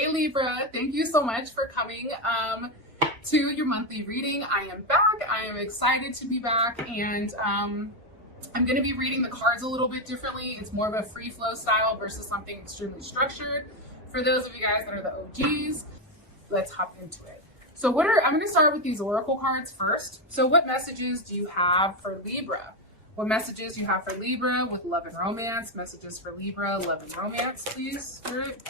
Hey Libra, thank you so much for coming to your monthly reading. I am back. I am excited to be back, and I'm going to be reading the cards a little bit differently. It's more of a free flow style versus something extremely structured. For those of you guys that are the OGs, let's hop into it. So I'm going to start with these oracle cards first. So what messages do you have for Libra? What messages do you have for Libra with love and romance? Messages for Libra, love and romance, please, Spirit.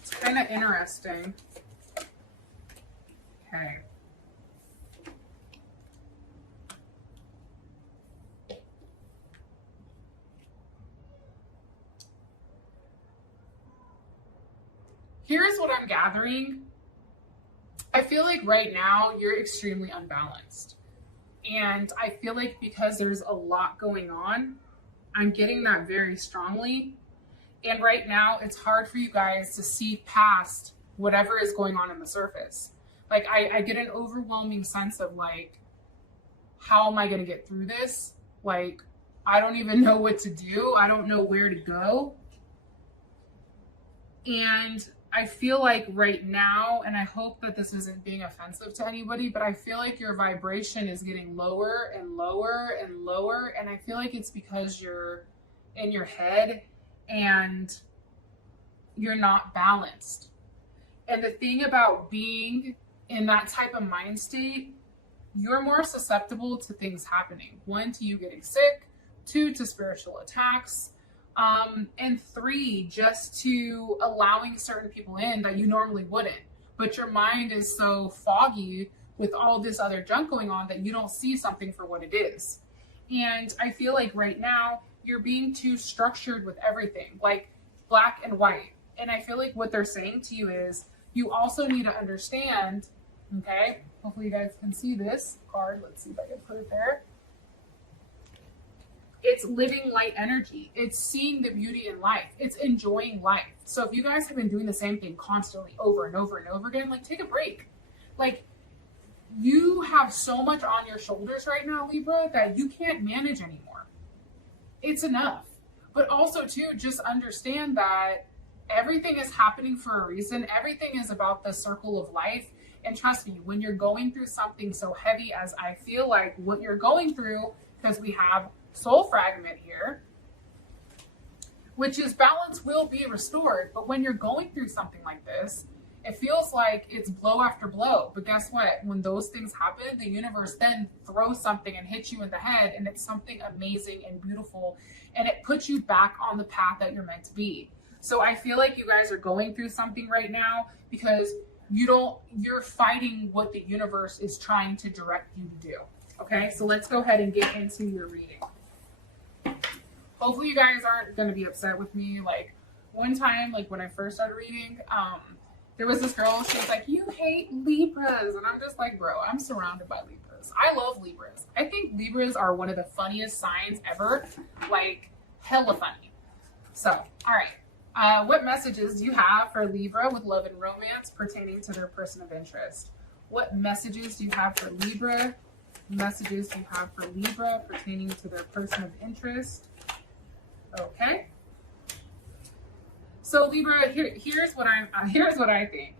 It's kind of interesting. Okay. Here's what I'm gathering. I feel like right now you're extremely unbalanced. And I feel like because there's a lot going on, I'm getting that very strongly. And right now it's hard for you guys to see past whatever is going on the surface. Like I get an overwhelming sense of like, how am I going to get through this? Like, I don't even know what to do. I don't know where to go. And I feel like right now, and I hope that this isn't being offensive to anybody, but I feel like your vibration is getting lower and lower and lower. And I feel like it's because you're in your head and you're not balanced. And the thing about being in that type of mind state, you're more susceptible to things happening. 1, to you getting sick, 2, to spiritual attacks, and 3, just to allowing certain people in that you normally wouldn't. But your mind is so foggy with all this other junk going on that you don't see something for what it is. And I feel like right now you're being too structured with everything, like black and white. And I feel like what they're saying to you is you also need to understand, okay, hopefully you guys can see this card. Let's see if I can put it there. It's living light energy. It's seeing the beauty in life. It's enjoying life. So if you guys have been doing the same thing constantly over and over and over again, like take a break. Like you have so much on your shoulders right now, Libra, that you can't manage anymore. It's enough. But also too, just understand that everything is happening for a reason. Everything is about the circle of life. And trust me, when you're going through something so heavy as I feel like what you're going through, because we have soul fragment here, which is balance will be restored. But when you're going through something like this, it feels like it's blow after blow. But guess what? When those things happen, the universe then throws something and hits you in the head, and it's something amazing and beautiful, and it puts you back on the path that you're meant to be. So I feel like you guys are going through something right now because you're fighting what the universe is trying to direct you to do. Okay, so let's go ahead and get into your reading. Hopefully you guys aren't going to be upset with me. Like one time, like when I first started reading, there was this girl, she was like, you hate Libras. And I'm just like, bro, I'm surrounded by Libras. I love Libras. I think Libras are one of the funniest signs ever. Like hella funny. So, all right. What messages do you have for Libra with love and romance pertaining to their person of interest? What messages do you have for Libra? Messages you have for Libra pertaining to their person of interest. Okay. So Libra, here's what I think.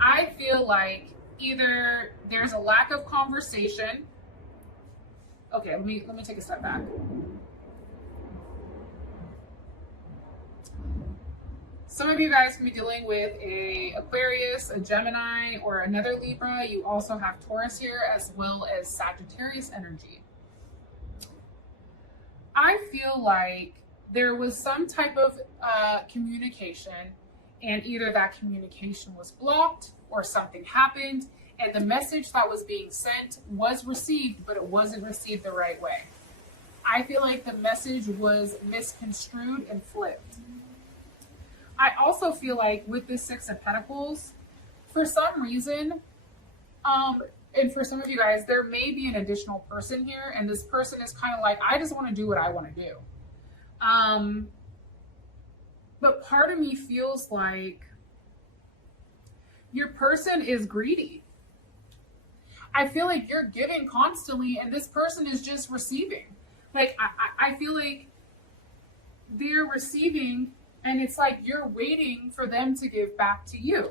I feel like either there's a lack of conversation. Okay, let me take a step back. Some of you guys can be dealing with a Aquarius, a Gemini, or another Libra. You also have Taurus here, as well as Sagittarius energy. I feel like there was some type of communication, and either that communication was blocked or something happened, and the message that was being sent was received, but it wasn't received the right way. I feel like the message was misconstrued and flipped. I also feel like with this 6 of Pentacles, for some reason, and for some of you guys, there may be an additional person here, and this person is kind of like, I just want to do what I want to do. But part of me feels like your person is greedy. I feel like you're giving constantly, and this person is just receiving. Like, I feel like they're receiving, and it's like you're waiting for them to give back to you.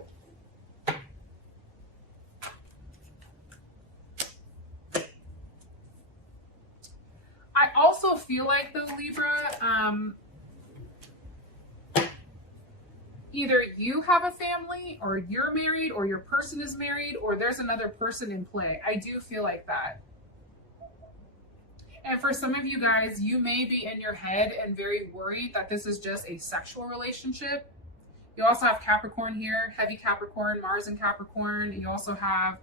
I also feel like, though, Libra, either you have a family, or you're married, or your person is married, or there's another person in play. I do feel like that. And for some of you guys, you may be in your head and very worried that this is just a sexual relationship. You also have Capricorn here, heavy Capricorn, Mars in Capricorn. You also have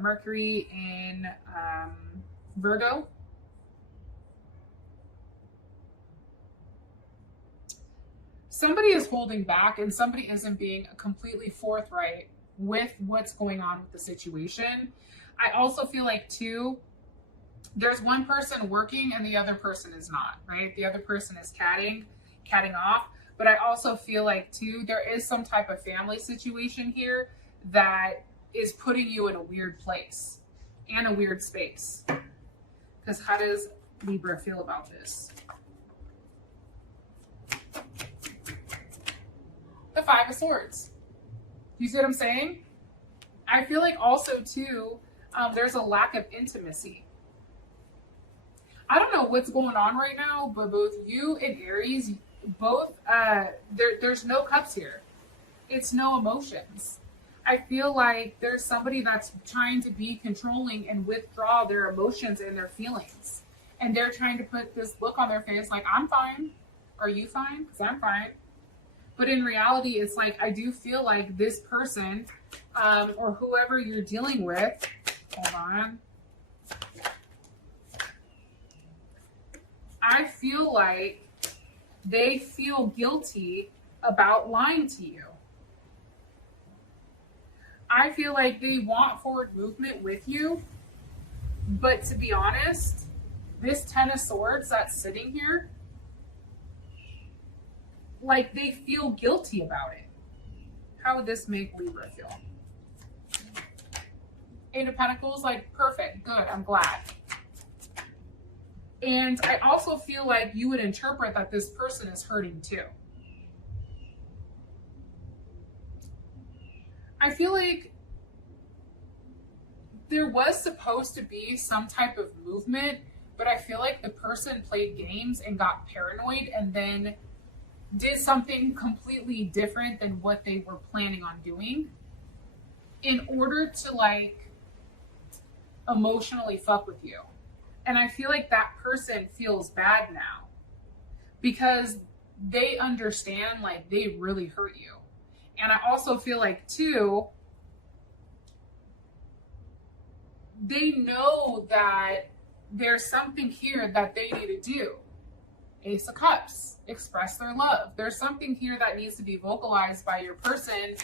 Mercury in Virgo. Somebody is holding back, and somebody isn't being completely forthright with what's going on with the situation. I also feel like, too, there's one person working and the other person is not, right? The other person is catting off. But I also feel like, too, there is some type of family situation here that is putting you in a weird place and a weird space. Because how does Libra feel about this? The Five of Swords. You see what I'm saying? I feel like also, too, there's a lack of intimacy. I don't know what's going on right now, but both you and Aries, both, there's no cups here. It's no emotions. I feel like there's somebody that's trying to be controlling and withdraw their emotions and their feelings. And they're trying to put this look on their face like, I'm fine. Are you fine? Because I'm fine. But in reality, it's like, I do feel like this person, or whoever you're dealing with, hold on. I feel like they feel guilty about lying to you. I feel like they want forward movement with you. But to be honest, this Ten of Swords that's sitting here, like they feel guilty about it. How would this make Libra feel? Eight of Pentacles, like perfect, good, I'm glad. And I also feel like you would interpret that this person is hurting too. I feel like there was supposed to be some type of movement, but I feel like the person played games and got paranoid and then did something completely different than what they were planning on doing in order to like emotionally fuck with you. And I feel like that person feels bad now because they understand like they really hurt you. And I also feel like too, they know that there's something here that they need to do. Ace of Cups, express their love. There's something here that needs to be vocalized by your person.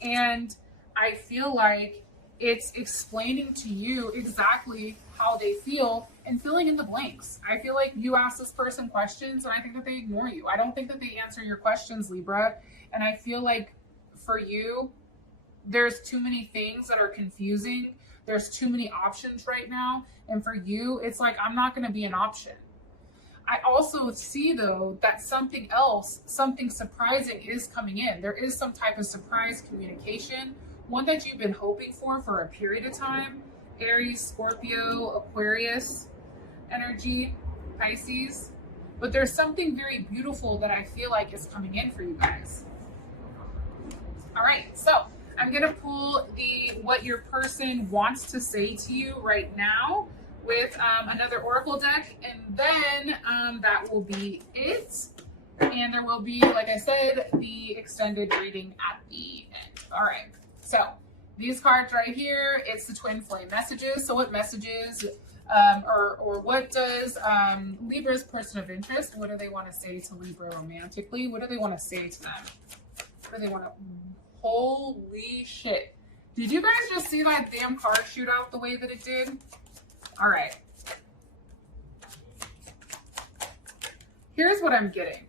And I feel like it's explaining to you exactly how they feel and filling in the blanks. I feel like you ask this person questions and I think that they ignore you. I don't think that they answer your questions, Libra. And I feel like for you, there's too many things that are confusing. There's too many options right now. And for you, it's like, I'm not going to be an option. I also see, though, that something else, something surprising is coming in. There is some type of surprise communication, one that you've been hoping for a period of time. Aries, Scorpio, Aquarius energy, Pisces. But there's something very beautiful that I feel like is coming in for you guys. All right, so I'm going to pull what your person wants to say to you right now with another oracle deck, and then that will be it. And there will be, like I said, the extended reading at the end. All right, so these cards right here, it's the twin flame messages. So what messages or what does Libra's person of interest, what do they want to say to Libra romantically? What do they want to say to them? What do they want to... Holy shit. Did you guys just see that damn card shoot out the way that it did? All right. Here's what I'm getting.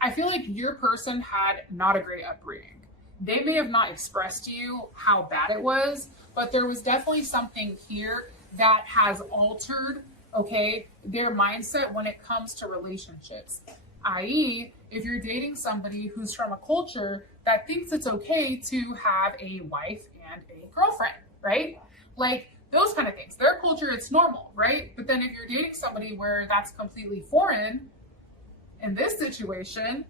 I feel like your person had not a great upbringing. They may have not expressed to you how bad it was, but there was definitely something here that has altered okay? Their mindset when it comes to relationships. I.e., if you're dating somebody who's from a culture that thinks it's okay to have a wife and a girlfriend, right? Like those kind of things. Their culture, it's normal, right? But then if you're dating somebody where that's completely foreign, in this situation,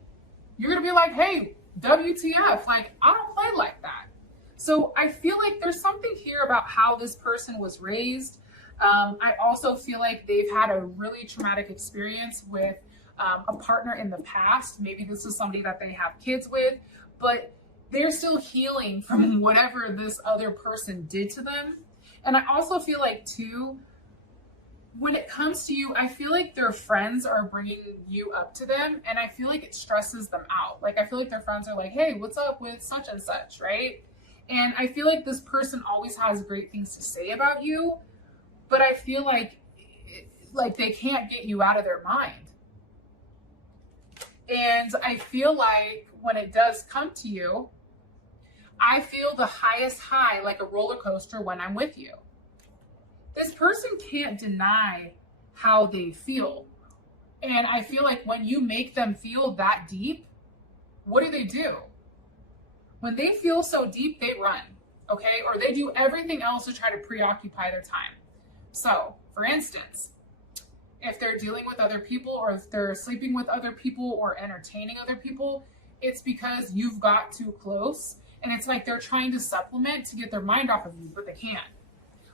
you're gonna be like, hey, WTF, like I don't play like that. So I feel like there's something here about how this person was raised. I also feel like they've had a really traumatic experience with a partner in the past. Maybe this is somebody that they have kids with, but they're still healing from whatever this other person did to them. And I also feel like too, when it comes to you, I feel like their friends are bringing you up to them, and I feel like it stresses them out. Like I feel like their friends are like, hey, what's up with such and such, right? And I feel like this person always has great things to say about you, but I feel like they can't get you out of their mind. And I feel like when it does come to you, I feel the highest high, like a roller coaster, when I'm with you. This person can't deny how they feel. And I feel like when you make them feel that deep, what do? When they feel so deep, they run, okay? Or they do everything else to try to preoccupy their time. So, for instance, if they're dealing with other people, or if they're sleeping with other people or entertaining other people, it's because you've got too close. And it's like they're trying to supplement to get their mind off of you, but they can't.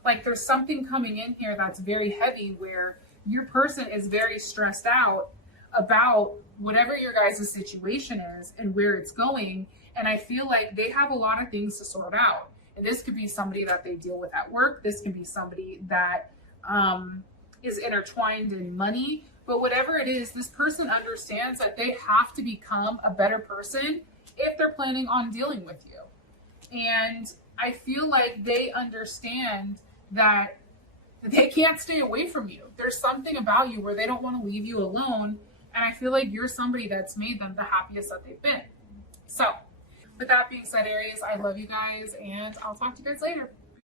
Like there's something coming in here that's very heavy where your person is very stressed out about whatever your guys' situation is and where it's going. And I feel like they have a lot of things to sort out. And this could be somebody that they deal with at work. This can be somebody that is intertwined in money. But whatever it is, this person understands that they have to become a better person if they're planning on dealing with you. And I feel like they understand that they can't stay away from you. There's something about you where they don't want to leave you alone. And I feel like you're somebody that's made them the happiest that they've been. So with that being said, Aries, I love you guys, and I'll talk to you guys later.